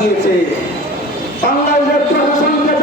দিয়েছে। বাংলাদেশের প্রশাসনকে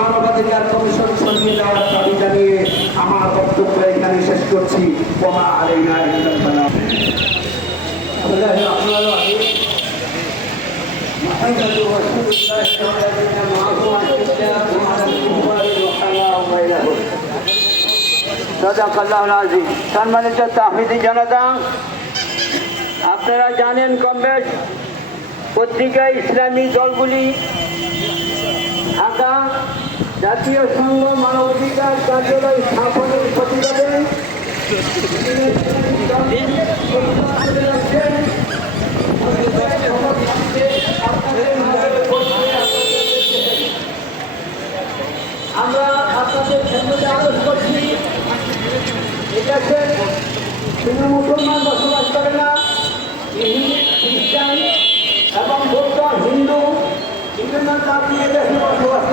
মানবাধিকার কমিশন সরিয়ে দেওয়ার দাবি জানিয়ে আমার বক্তব্য এখানে শেষ করছি বোমা আলাইনা ইল্লাল্লাহ الله الرحمن الرحيم محمد رسول الله والذين معه أشداء على الكفار رحماء بينهم صدق الله العظيم সম্মানিত তাহিদি জনতা আপনারা জানেন কমবেশ পত্রিকা ইসলামী দলগুলি ঢাকা জাতীয় সংঘ মানবাধিকার কার্যালয় স্থাপনের প্রতিবাদে আমরা আপনাদের সামনে আরোপ করছি। এটাকে কোনো মুসলমান বসবাস করে না। খ্রিস্টান এবং বৌদ্ধ, হিন্দু, বিভিন্ন জাতি, এদেশে বসবাস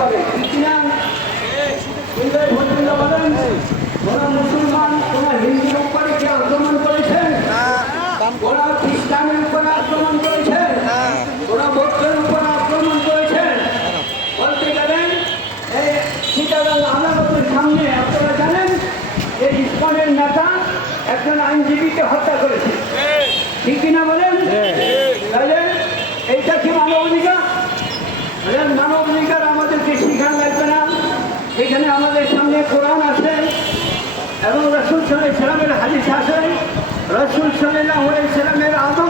ইস্কনের নেতা, একজন আইনজীবীকে হত্যা করেছে। ঠিক কিনা বলেন? এইটা কি মানব অধিকার? মানব অধিকার আমাদেরকে শিখান লাগবে না। এখানে আমাদের সামনে কোরআন আছে এবং রসুল সাল্লাহ সাল্লামের হাদিস আছে। রসুল আদর্শ আমাদের সামনে আছে